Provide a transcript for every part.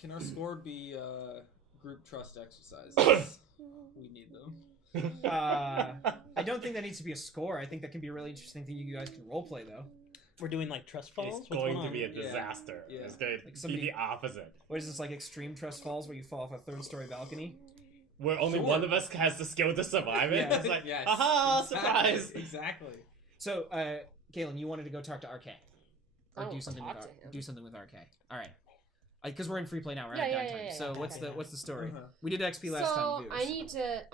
Can our score be group trust exercises? We need them. I don't think that needs to be a score. I think that can be a really interesting thing you guys can roleplay, though. We're doing like trust falls? It's going to be a disaster. Yeah. It's going to Like be somebody- the opposite. What is this, like extreme trust falls where you fall off a third-story balcony? Where only one of us has the skill to survive it. Yeah. It's like, Yes, aha, exactly, surprise! Exactly. So, Caelin, you wanted to go talk to RK. Or Oh, do something talk with to him. do something with RK. All right. Because we're in free play now, we're Yeah, at yeah, downtime. yeah, So yeah, what's okay. the story? Uh-huh. We did XP last time. So Viewers.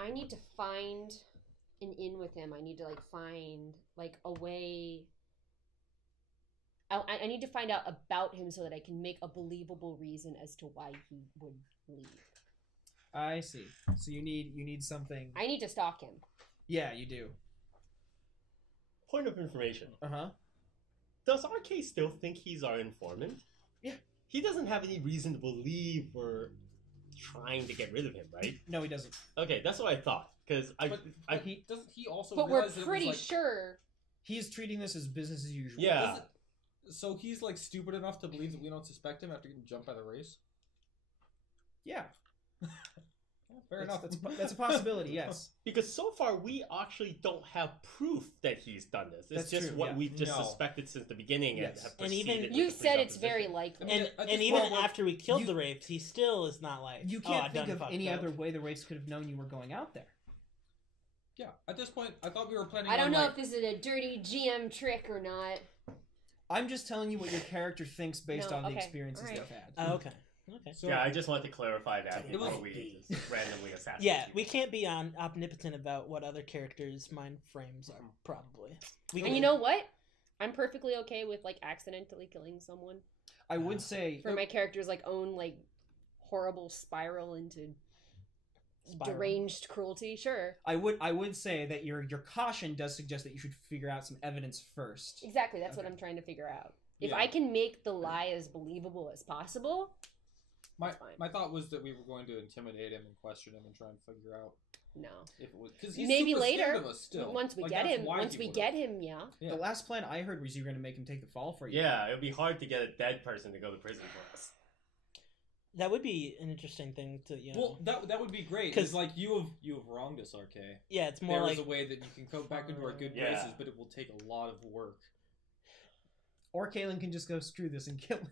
I need to find an inn with him. I need to find a way. I need to find out about him so that I can make a believable reason as to why he would leave. I see. So you need something. I need to stalk him. Yeah, you do. Point of information. Uh-huh. Does RK still think he's our informant? Yeah. He doesn't have any reason to believe we're trying to get rid of him, right? No, he doesn't. Okay, that's what I thought. Because But he doesn't. He also. But we're realize that it was, pretty sure. He's treating this as business as usual. Yeah. So he's stupid enough to believe that we don't suspect him after getting jumped by the race. Yeah. Fair enough. That's a possibility, yes. Because so far we actually don't have proof that he's done this. It's That's just true, what yeah. we've just No. suspected since the beginning Yes. and have And proceeded even- with You the said it's very presupposition. likely. I mean, And just- even well, after we killed you- the Wraiths, he still is not like, You oh, can't I think done of fucked any up. other way the Wraiths could have known you were going out there. Yeah. At this point, I thought we were planning. I don't on, know if this is a dirty GM trick or not. I'm just telling you what your character thinks based No, on the okay, experiences alright. they've had. Oh, okay. Okay. So, Yeah, I just wanted to clarify that It was- before we just randomly assassinate Yeah, people. we can't be omnipotent about what other characters' mind frames are, probably. And you know what? I'm perfectly okay with accidentally killing someone I would say for my character's own horrible spiral into Spiral. deranged cruelty. Sure, I would say that your caution does suggest that you should figure out some evidence first. exactly. That's what Okay. I'm trying to figure out. If Yeah. I can make the lie as believable as possible, my fine. my thought was that we were going to intimidate him and question him and try and figure out no. if it was because he's Maybe super later, scared of us still. once we Like, get that's him, why once he we would've- get him, yeah. Yeah. The last plan I heard was you were going to make him take the fall for you. Yeah, it would be hard to get a dead person to go to prison for us. That would be an interesting thing to, Well, that would be great. 'Cause- Because you have wronged us, RK. yeah, it's more There like is a way that you can go back into our good Yeah. graces, but it will take a lot of work. Or Caelin can just go screw this and kill him.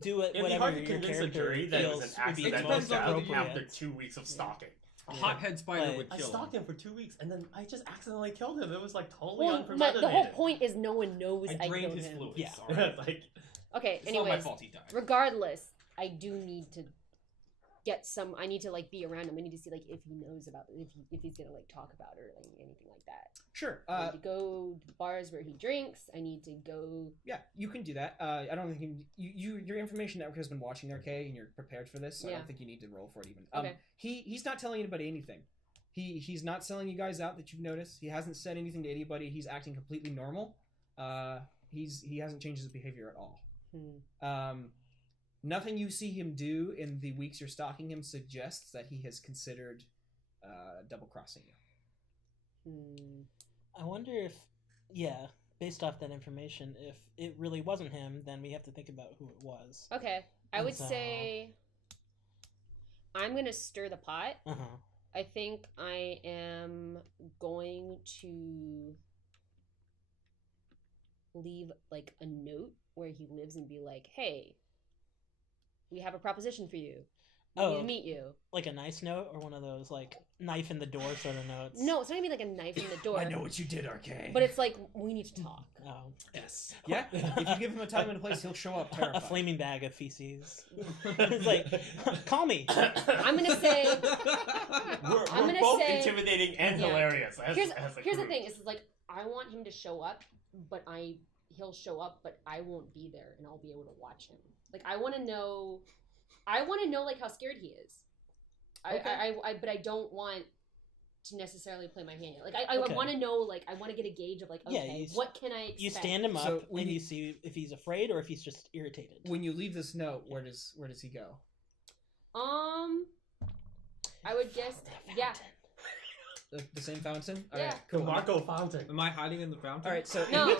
do it It'd be whatever hard to your convince a character jury that it was feels an would be accidental most depends on whether death you- after appropriate. 2 weeks of stalking. A hothead spider But- would I kill stalked him. him for 2 weeks, and then I just accidentally killed him. It was totally Well, unpremeditated. the whole point is no one knows I I drained killed his him. fluids. Yeah. Sorry. Okay, It's not my anyways, fault he died. regardless, I do need to get some. I need to be around him. I need to see if he knows about if he's gonna talk about it or anything like that. Sure. I need to go to the bars where he drinks. I need to go. Yeah, you can do that. I don't think your information network has been watching RK and you're prepared for this. So I Yeah. don't think you need to roll for it even. Okay. He's not telling anybody anything. He's not selling you guys out that you've noticed. He hasn't said anything to anybody. He's acting completely normal. He hasn't changed his behavior at all. Nothing you see him do in the weeks you're stalking him suggests that he has considered double crossing you. I wonder if, based off that information, if it really wasn't him, then we have to think about who it was. Okay, I And would so- say I'm gonna stir the pot. Uh-huh. I think I am going to leave a note where he lives and be like, "Hey, we have a proposition for you. We need to meet you." Like a nice note or one of those knife in the door sort of notes? No, it's not even a knife in the door. I know what you did, RK. But it's we need to talk. Oh. yes. Yeah. If you give him a time and a place, he'll show up A terrified. flaming bag of feces. It's call me. I'm gonna say. We're I'm gonna both say- intimidating and Yeah. hilarious. As Here's a the group. thing. Is I want him to show up, but he'll show up, but I won't be there, and I'll be able to watch him. I want to know. I want to know how scared he is. Okay. But I don't want to necessarily play my hand. I Okay. want to know. I want to get a gauge of okay, what can I expect? You stand him up So when and you- you see if he's afraid or if he's just irritated. When you leave this note, where does he go? I would guess. Yeah. The same fountain? Yeah. Alright, cool. Marco Fountain. Am I hiding in the fountain? Alright, so No.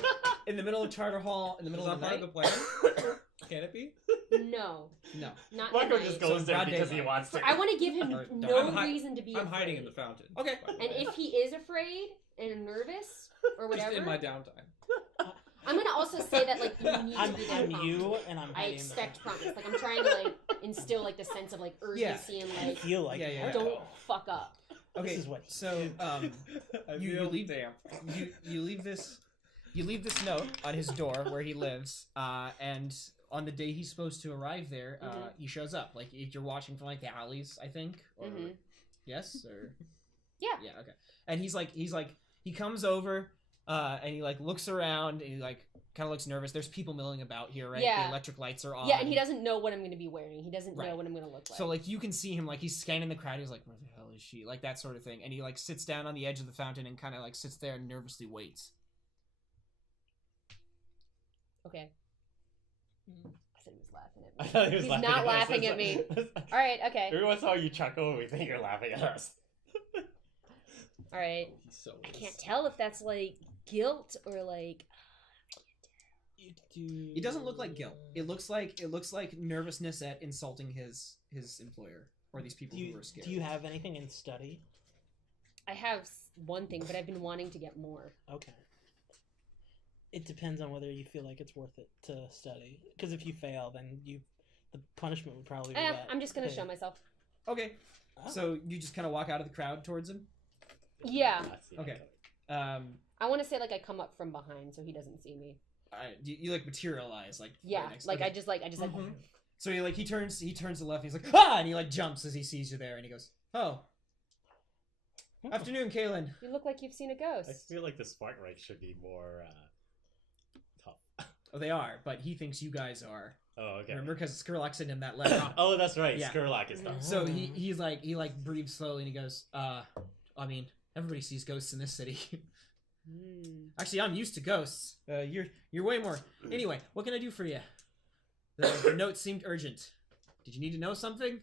in the middle of Charter Hall, in the Is middle that of the part night. of the plan? Can it be? No, No. not Marco tonight. just goes So there broad because he daylight. wants to. I want to give him Or no I'm hi- reason to be I'm hiding in afraid. the fountain. Okay. by the And way. if he is afraid and nervous or Just whatever, in my downtime. I'm gonna also say that like you need I'm to be there. I'm prompt. you, and I'm I hiding. expect promise. Like I'm trying to like instill like the sense of like urgency and I like feel like Yeah. don't fuck up. Okay. This is what he So I you feel leave- damp. you leave this note on his door where he lives, and on the day he's supposed to arrive there, Mhm. he shows up. Like if you're watching from like the alleys, I think. Or Mhm. yes, or Yeah. yeah, okay. And he's like he comes over, and he like looks around and he like kind of looks nervous. There's people milling about here, right? Yeah. The electric lights are on. Yeah, and he doesn't know what I'm gonna be wearing. He doesn't Right. know what I'm gonna look like. So like you can see him like he's scanning the crowd. He's like, where the hell is she? Like that sort of thing. And he like sits down on the edge of the fountain and kind of like sits there and nervously waits. okay. I said he was laughing at I me. thought he was He's laughing not at us. laughing at me. All right. Okay. Every once in a while you chuckle, we think you're laughing at us. All right. He so I is. can't tell if that's like guilt or like. It doesn't look like guilt. It looks like nervousness at insulting his employer or these people who were scared. Do you have anything in study? I have one thing, but I've been wanting to get more. Okay. It depends on whether you feel like it's worth it to study. Because if you fail, then the punishment would probably be that. I'm just gonna big. show myself. Okay. Oh. So you just kind of walk out of the crowd towards him. Yeah. Okay. I want to say like I come up from behind so he doesn't see me. You like materialize like Yeah. right next. Like okay. I just like. Mhm. So he turns to the left. And he's like ah, and he like jumps as he sees you there, and he goes, oh, afternoon, Caelin. You look like you've seen a I ghost. feel like the Spartan Reich should be more tough. Oh, they are, but he thinks you guys are. Oh, okay. Remember, because Skurlock sent him that letter. Oh, that's right. Yeah. Skurlock is tough. So he breathes slowly and he goes, I mean, everybody sees ghosts in this city. Actually, I'm used to ghosts. You're way more. Anyway, what can I do for you? The note seemed urgent. Did you need to know something?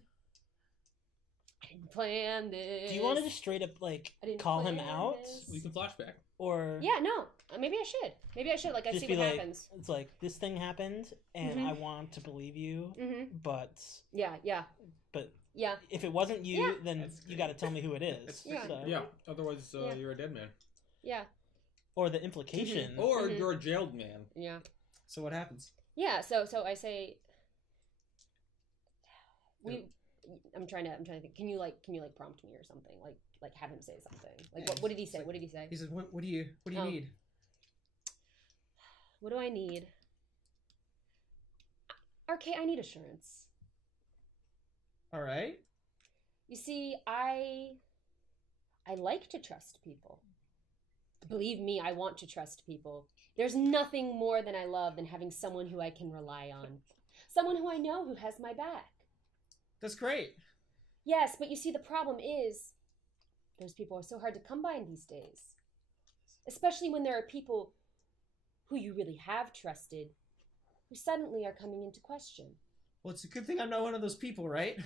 I didn't plan this. Do you want to just straight up like I didn't call him plan out, this. We can flashback. or Yeah. No. Maybe I should. Like I just see be what like, happens. it's like this thing happened, and Mhm. I want to believe you, Mm-hmm. but Yeah. Yeah. but Yeah. if it wasn't you, Yeah. then That's you got to tell me who it is. That's Yeah. So- Yeah. Otherwise, Yeah. you're a dead man. Yeah. Or the implication. Or Mhm. you're a jailed man. Yeah. So what happens? Yeah. So I say. I'm trying to think. Can you prompt me or something? Like have him say something. Like what did he say? What did he say? He says, what do you Oh. need? What do I need? Okay, I need assurance. All right. You see, I like to trust people. Believe me, I want to trust people. There's nothing more than I love than having someone who I can rely on. Someone who I know who has my back. That's great. Yes, but you see, the problem is those people are so hard to come by in these days. Especially when there are people who you really have trusted who suddenly are coming into question. Well, it's a good thing I'm not one of those people, right?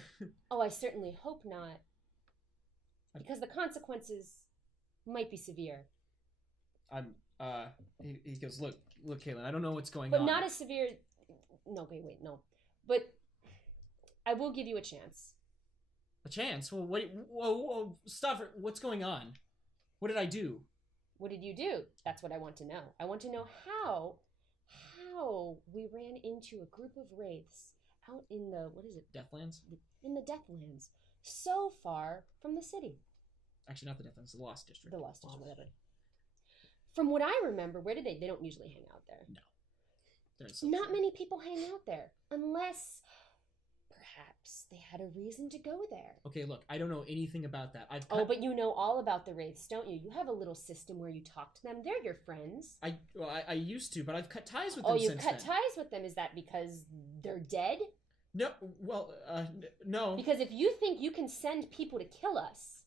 Oh, I certainly hope not. Because the consequences might be severe. He goes, look, Caelin, I don't know what's going But on. not as severe. No, wait, no. But I will give you a chance. A chance? Well, whoa, stop it. What's going on? What did I do? What did you do? That's what I want to know. I want to know how we ran into a group of wraiths out in the, what is it? Deathlands? In the Deathlands. So far from the city. Actually, not the Deathlands, the Lost District. The Lost District, whatever. From what I remember, where did they don't usually hang out there. No. They're in some Not sort. many people hang out there. Unless perhaps they had a reason to go there. Okay, look, I don't know anything about that. I've Oh, but you know all about the wraiths, don't you? You have a little system where you talk to them. They're your friends. I used to, but I've cut ties with Oh, them you since cut then. ties with them. Is that because they're dead? No, well, no. Because if you think you can send people to kill us,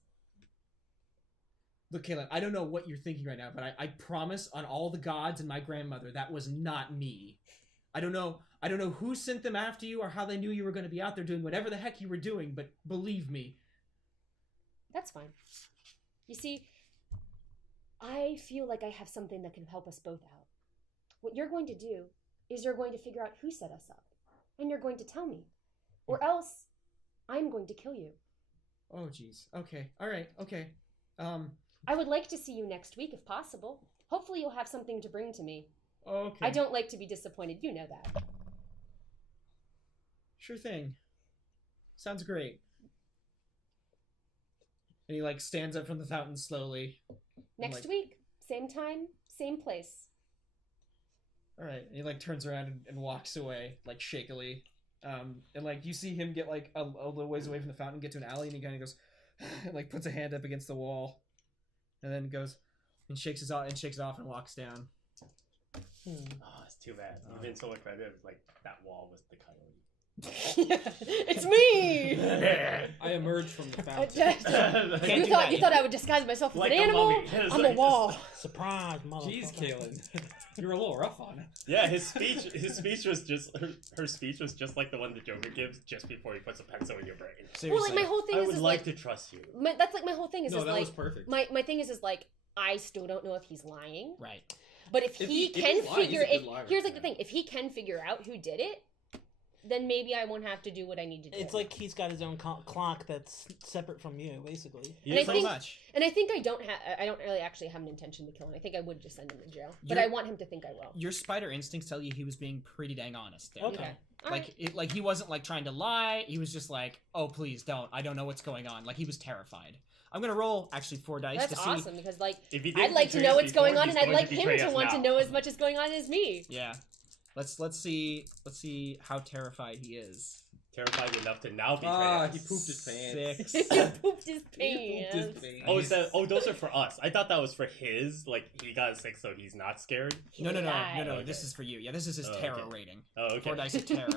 Look, Caelin, I don't know what you're thinking right now, but I promise on all the gods and my grandmother, that was not me. I don't know who sent them after you or how they knew you were going to be out there doing whatever the heck you were doing, but believe me. that's fine. You see, I feel like I have something that can help us both out. what you're going to do is you're going to figure out who set us up. And you're going to tell me. Or else, I'm going to kill you. Oh, jeez. Okay. All right. Okay. I would like to see you next week if possible. Hopefully you'll have something to bring to me. Okay. I don't like to be disappointed. You know that. Sure thing. Sounds great. And he, like, stands up from the fountain slowly. Next like, week. Same time, same place. All right. And he, like, turns around and walks away, like, shakily. And, like, you see him get, like, a little ways away from the fountain, get to an alley, and he kind of goes, like, puts a hand up against the wall. And then goes and shakes it off and walks down. Oh, it's too bad. You've been so accredited. Like, that wall was the Coyote. It's me! I emerged from the fountain. You thought I would disguise myself as Like an a animal? mummy. I'm like a wall. Surprise, motherfucker. Jeez, Caelin. You're a little rough on it. Yeah, his speech was just her speech was just like the one the Joker gives just before he puts a pencil in your brain. Seriously. Well, like, my whole thing I is would is like to trust you. that's like my whole thing is No, is that like was perfect. my thing is like I still don't know if he's lying. Right. But if If he he's can lying, figure he's a it, good liar. here's like the thing: if he can figure out who did it, then maybe I won't have to do what I need to do. It's like he's got his own clock that's separate from you, basically. And I Pretty think- much. and I think I don't really actually have an intention to kill him. I think I would just send him to jail, but You're- I want him to think I will. Your spider instincts tell you he was being pretty dang honest there. Okay. All Like, right. he wasn't, like, trying to lie. He was just like, oh, please don't. I don't know what's going on. Like, he was terrified. I'm going to roll, actually, 4 dice That's to see. awesome because like If he I'd didn't like to betray know us what's going before, on, he's and I'd going like him betray to us want to now. know as much as going on as me. Yeah. Let's see how terrified he is. Terrified enough to now betray us. He pooped his pants. 6. He pooped his He pants. pooped his pants. Oh, those are for us. I thought that was for his. Like, he got a 6, so he's not scared. He No. lied. Okay. This is for you. Yeah, this is his Oh, terror okay. rating. Oh, okay. 4 dice of terror.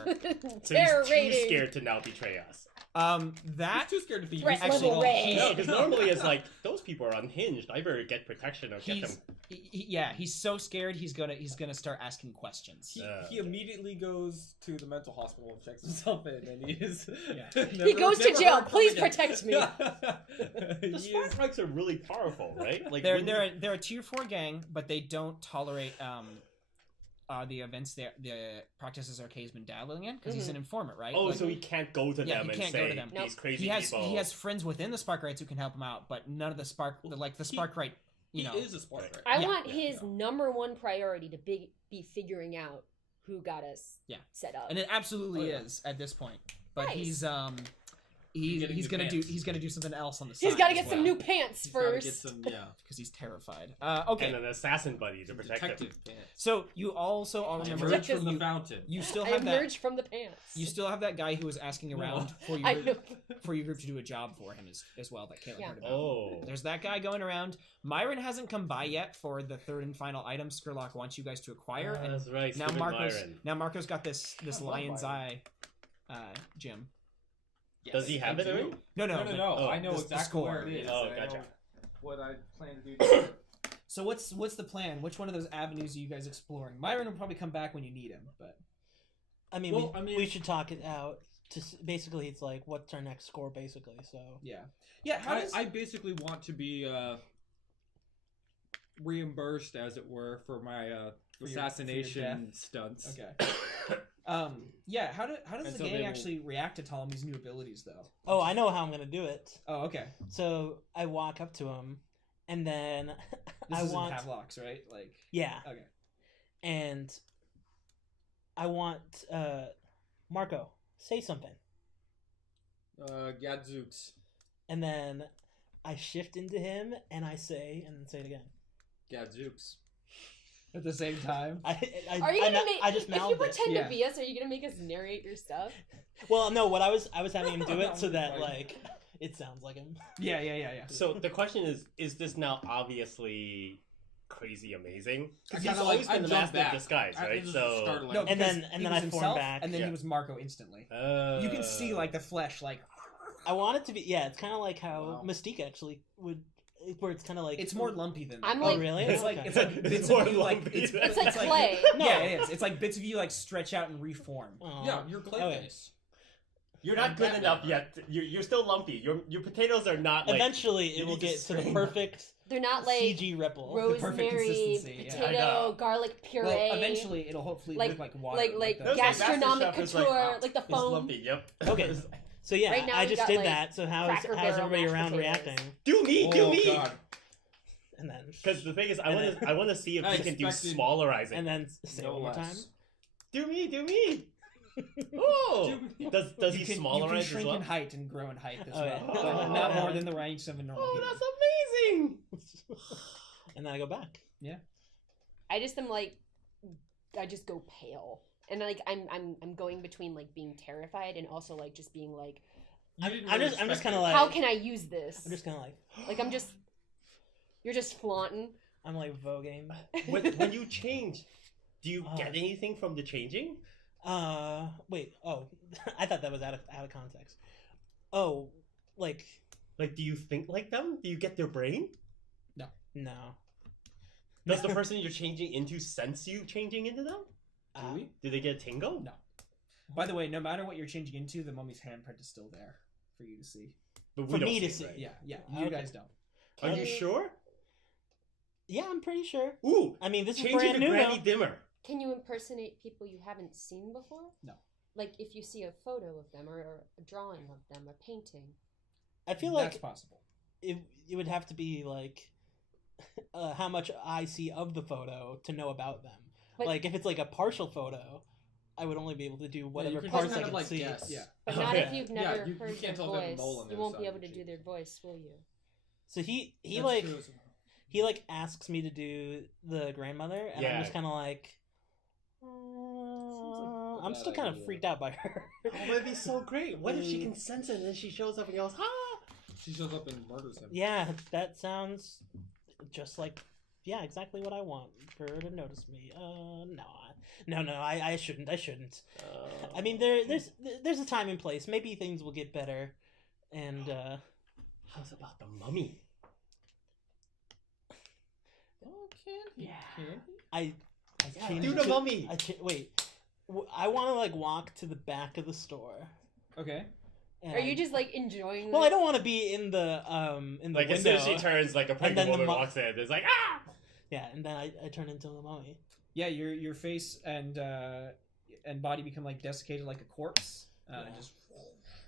So Terror he's too rating. scared to now betray us. That He's too scared to be Threat actually, level red. No, because normally it's like, those people are unhinged. I better get protection or get them. he's so scared he's gonna start asking questions. He immediately goes to the mental hospital and checks himself in, and he is. Yeah. He goes to never jail. heard from Please again. protect me. The smart trucks are really powerful, right? Like They're when they're a tier 4 gang, but they don't tolerate the events the practices Arkad's been dabbling in because he's an informant, right? Oh, Like, so he can't go to Yeah, them he and can't say go to them. these Nope. crazy he has people. he has friends within the Sparkrites who can help him out, but none of the Sparkrite. He is a spark, right? I Yeah. want his number one priority to be figuring out who got us set up. And it absolutely Oh, yeah. is at this point. But Nice. he's getting he's new gonna pants. do something else on the side. He's got to as get some well, new pants He's gotta first. get some, because he's terrified. Okay, And an assassin buddy to protect him. detective pants. so you also all remember Emerge from the you, fountain. you still I have that. emerged from the pants. You still have that guy who was asking around for I your know. for your group to do a job for him as well that Caelin Yeah. heard about. Oh. There's that guy going around. Myron hasn't come by yet for the third and final item Skurlock wants you guys to acquire, and That's right. now stupid Marco's Myron. got this I love lion's Myron. eye gem. Does he have I it do. already? No, No. Oh, I know the exactly score. where it is. Oh, and I gotcha. know what I plan to do. So what's the plan? Which one of those avenues are you guys exploring? Myron will probably come back when you need him, but I mean, Well, we should talk it out. Basically, it's like, what's our next score, basically, so... yeah. How does... I basically want to be reimbursed, as it were, for my For your assassination stunts. Okay. How does And the so gang they will- actually react to Ptolemy's new abilities, though? Oh, I know how I'm gonna do it. Oh, okay. So, I walk up to him, and then This I is want... in Havelocks, right? Like, Yeah. okay. And I want... Marco, say something. Gadzooks. And then I shift into him, and I say, and then say it again. Gadzooks. At the same time. Are you gonna make? I just if you mouthed it. pretend Yeah. to be us, are you gonna make us narrate your stuff? Well, no, what I was having him do it so that Right. like it sounds like him. Yeah. So the question is this now obviously crazy amazing? I Because kinda he's like- always I been the jumped master back. of disguise, I right? just So started like- No, And because then- and he then was I form himself, back. and then Yeah. he was Marco instantly. You can see like the flesh, like I want it to be it's kind of like how Wow. Mystique actually would, where it's kind of like it's more lumpy than that. I'm Oh, like, really? It's like Okay. it's like It's bits more of you like lumpy it's, than- it's like clay. No. Yeah, it is. It's like bits of you like stretch out and reform. Oh. Yeah, you're Okay. Clayface. You're not good enough yet. You're still lumpy. Your potatoes are not like... Eventually, it you will need to get to the strain perfect They're not like CG ripple. rosemary, consistency, yeah. I potato, know. garlic puree. Well, eventually it'll hopefully Like- look like water. like the- Those, like, gastronomic MasterChef is couture, wow, like the it's foam. lumpy, yep. Okay. So yeah, Right now I we just got, did like, that. So how's Cracker Barrel everybody mashed around potatoes. reacting? Do me, do Oh, me! God. And then Because the thing is, And I want to see if I we can do expected- smallerizing. and then say it No one more less. time. Do me! Oh! Does he you can smallerize as shrink well? in height and grow in height as Oh, yeah. well. But not more than the range of a normal Oh, human. that's amazing! And then I go back. I just am like, I just go pale, and like I'm going between like being terrified and also like just being like, You didn't I'm really just kind expect of it. like. how can I use this? I'm just kind of like. You're just flaunting. I'm like voguing. When you change, do you Oh. get anything from the changing? Wait. Oh, I thought that was out of context. Oh, like Like, do you think like them? Do you get their brain? no. Does the person you're changing into sense you changing into them? Do we? Do they get a tingle? No. By the way, no matter what you're changing into, the mummy's handprint is still there for you to see. But For don't me to it, see. right? Yeah. You Okay. guys don't. Are you sure? Yeah, I'm pretty sure. Ooh! I mean, this is Change it brand to new. Granny Though. Dimmer. Can you impersonate people you haven't seen before? No. Like if you see a photo of them or a drawing of them, a painting. I feel That's like possible. it would have to be like how much I see of the photo to know about them. But- like if it's like a partial photo, I would only be able to do whatever can parts just I kind can of, like, see. guess. Yeah. But Oh, not yeah. if you've Yeah, never you heard their can't tell if they have a voice. mole on You their won't be side able to and do shit. their voice, will you? So he That's like true as well. he like asks me to do the grandmother, and I'm Yeah. just kind of like. a I'm bad still kind of idea. freaked out by her. Oh, that'd be so great. What if she can sense it and then she shows up and goes, ah! She shows up and murders him. Yeah, that sounds just like exactly what I want for her to notice me. No, I shouldn't. I mean, there's a time and place. Maybe things will get better, and How's about the mummy? Oh, candy. Yeah. Candy? I changed do the to- mummy. Wait, I want to like walk to the back of the store. Okay. and Are you just like enjoying? Well, this? I don't want to be in the Like, window. as soon as she turns, like, a And pregnant then the woman mu- walks in. It's like, ah! Yeah, and then I turn into the mummy. Yeah, your face and body become like desiccated like a corpse. Yeah. Just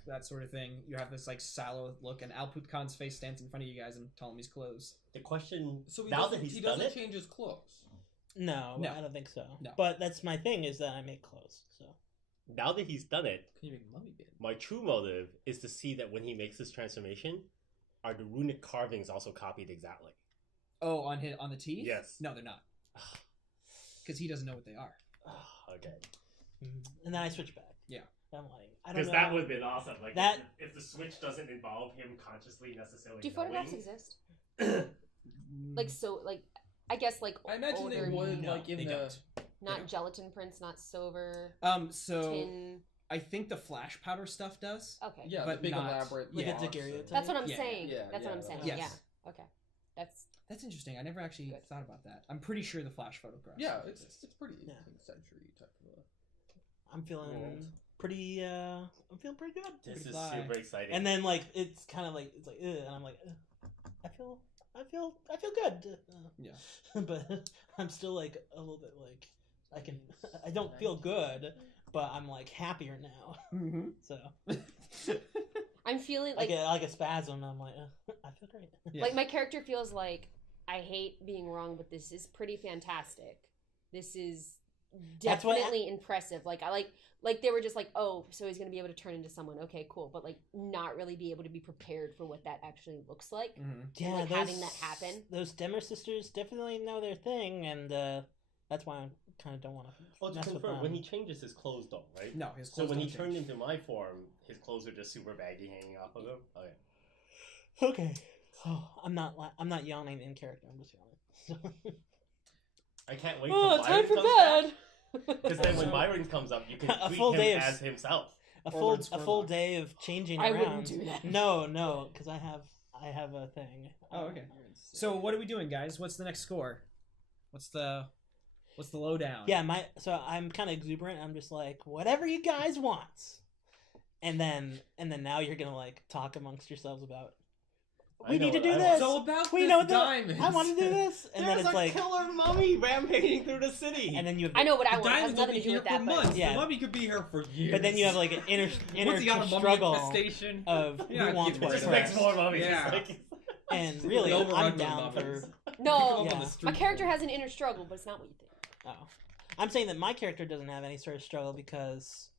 that sort of thing. You have this like sallow look, and Alput Khan's face stands in front of you guys in Ptolemy's clothes. The question, So he now doesn't, that he's he done doesn't it, change his clothes. No, No. I don't think so. No. But that's my thing is that I make clothes. So now that he's done it, Can you make a mummy bed? my true motive is to see that when he makes this transformation, are the runic carvings also copied exactly? Oh, on the teeth? Yes. No, they're not. Because he doesn't know what they are. Okay. and then I switch back. Yeah. I'm like, I don't Because know. that would have been awesome. Like, That- if the switch doesn't involve him consciously necessarily Do photographs knowing- exist? Like so, like I guess like I imagine they older, would, No, like, in they the... don't. not gelatin prints, not silver, So tin. I think the flash powder stuff does. Okay, Yeah, But the big not- elaborate... like yeah. a daguerreotype. that's what I'm Yeah. saying. Yeah, That's what I'm yeah, saying. yes. Yeah. Okay. That's That's interesting. I never actually Good. thought about that. I'm pretty sure the flash photographs. Yeah, stuff it's exists. pretty Yeah. century type of I'm feeling World. pretty. I'm feeling pretty good. This Pretty is fly. super exciting. And then like it's kind of like it's like, and I'm like, I feel good. Yeah. But I'm still like a little bit like I don't feel good, but I'm like happier now. Mm-hmm. So I'm feeling I like get like a spasm. I'm like, I feel great. Yeah. like my character feels like I hate being wrong, but this is pretty fantastic. This is That's what- definitely impressive. Like I like they were just like, oh, so he's gonna be able to turn into someone. Okay, cool. But like not really be able to be prepared for what that actually looks like. Mm-hmm. Yeah, like, having that happen. Those Demmer sisters definitely know their thing, and that's why I kind of don't want to. Oh, to confirm, when he changes his clothes, don't, right? No, his So clothes when he don't turned change. into my form, his clothes are just super baggy hanging off of him? Okay. Okay. Oh, I'm not yawning in character. I'm just yawning. I can't wait Oh, till time for Myron bed. Because then when Myron comes up, you can A tweet full him day of- as himself. a Or full Lord a full Spurlock. day of changing I around. wouldn't do that. No, because I have a thing. Oh, okay. So what are we doing, guys? What's the next score? What's the lowdown? Yeah, so I'm kind of exuberant. I'm just like, whatever you guys want. and then now you're gonna like talk amongst yourselves about. I We know need to what do I this. want. So about We this know diamond. I want to do this, and then There's it's a like, killer mummy rampaging through the city. and then you have. I know what I The want. It has diamonds will nothing be to do here with for that, months. but Yeah. The mummy could be here for years. But then you have like an Once you got a mummy struggle infestation of Yeah, who wants keep what it just right. makes first. more mummies. Yeah. It's like- And really, Overrun I'm with down mummies. for. no, Yeah. my character has an inner struggle, but it's not what you think. Oh, I'm saying that my character doesn't have any sort of struggle because,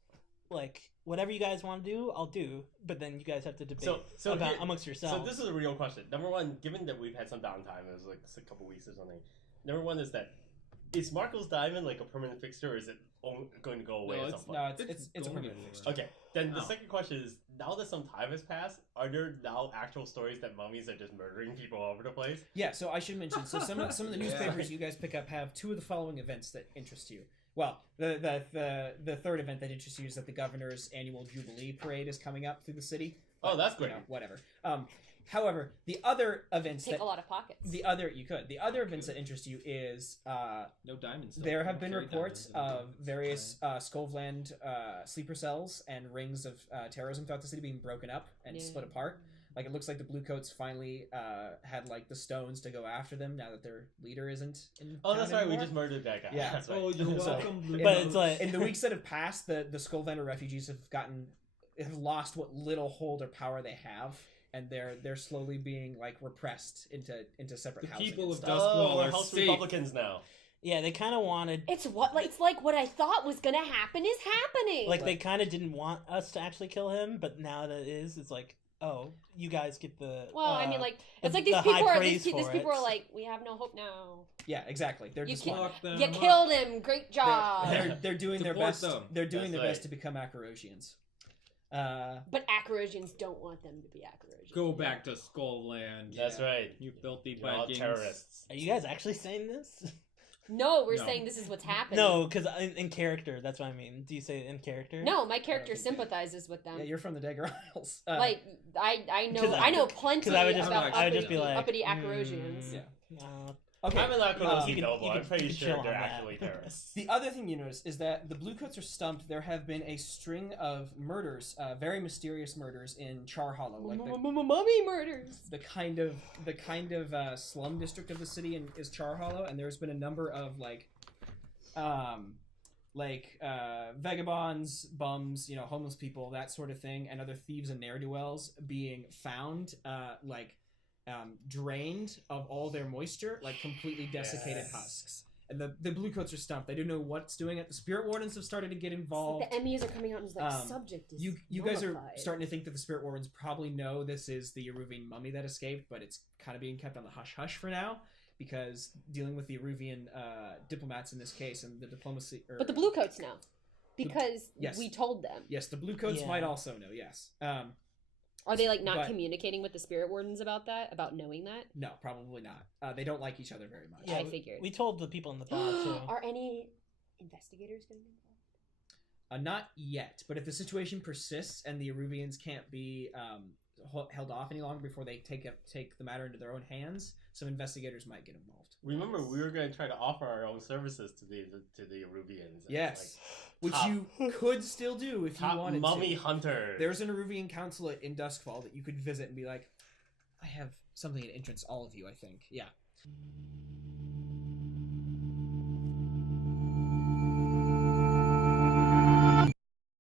like, whatever you guys want to do, I'll do. But then you guys have to debate So about here- amongst So yourselves. this is a real question. Number one, given that we've had some downtime, it was like a couple weeks or something. Number one is that is Marco's diamond like a permanent fixture, or is it going to go away No, at it's some point? No, it's It's a going permanent anywhere. fixture. Okay, then the Oh. second question is: now that some time has passed, are there now actual stories that mummies are just murdering people all over the place? Yeah, so I should mention. So some of the newspapers you guys pick up have two of the following events that interest you. Well, the third event that interests you is that the governor's annual Jubilee parade is coming up through the city. Oh, that's You great. know, whatever. However, the other events Take that a lot of pockets. the other events that interest you is No diamonds. though. there have No been fairy reports diamonds. of various Skovland sleeper cells and rings of terrorism throughout the city being broken up and Yeah. split apart. Like it looks like the Bluecoats finally had like the stones to go after them now that their leader isn't in Oh, town that's right. We anymore. just murdered that guy. Yeah. That's right. Oh, you're So- welcome. Blue But Coats. it's like- In the weeks that have passed, the Skovlander refugees have lost what little hold or power they have, and they're slowly being like repressed into separate The housing. people and of stuff. Doskvol we're are House safe. Republicans now. Yeah, they kind of wanted. It's like what I thought was gonna happen is happening. Like they kind of didn't want us to actually kill him, but now that it is, it's like, oh, you guys get the. well, I mean, like it's the- like these the people high are praise these for people it. are like, we have no hope now. Yeah, exactly. They're You just can't- like, Lock them You up. killed him. Great job. they're doing their Support best. them. They're doing That's their best right. to become Acarosians. But Acarosians don't want them to be Acarosians. Go back to Skullland. That's right. You filthy You're all Vikings. terrorists. Are you guys actually saying this? No, we're No. saying this is what's happening. No, because in character, that's what I mean. Do you say it in character? No, my character sympathizes with them. Yeah, you're from the Dagger Isles. Like I 'Cause I know plenty 'cause I would just- about I would uppity, just be like, uppity Acarosians. Yeah. Okay. I'm an Akarosi you can- noble. you I'm can- pretty you can sure chill they're on that. actually terrorists. The other thing you notice is that the Bluecoats are stumped. There have been a string of murders, very mysterious murders in Char Hollow, like Mummy murders. the kind of slum district of the city is Char Hollow, and there's been a number of vagabonds, bums, homeless people, that sort of thing, and other thieves and ne'er-do-wells being found, drained of all their moisture, like completely desiccated Yes. husks. And the Bluecoats are stumped. They don't know what's doing it. The Spirit Wardens have started to get involved. The MEs are coming out and it's like Um, subject is You guys are nullified. starting to think that the Spirit Wardens probably know this is the Eruvian mummy that escaped, but it's kind of being kept on the hush-hush for now, because dealing with the Eruvian diplomats in this case and the diplomacy... But the Bluecoats know. Because Yes. we told them. Yes, the Bluecoats Yeah. might also know, yes. Are they like not But- communicating with the Spirit Wardens about that? About knowing that? No, probably not. They don't like each other very much. Yeah, I figured. We told the people in the pod too. Are any investigators going to be involved? Not yet, but if the situation persists and the Eruvians can't be held off any longer before they take the matter into their own hands, some investigators might get involved. Remember, we were going to try to offer our own services to the Eruvians. Yes, which top- you could still do if you Top wanted mummy to. hunter. There's an Eruvian consulate in Doskvol that you could visit and be like, I have something that interests all of you, I think. Yeah.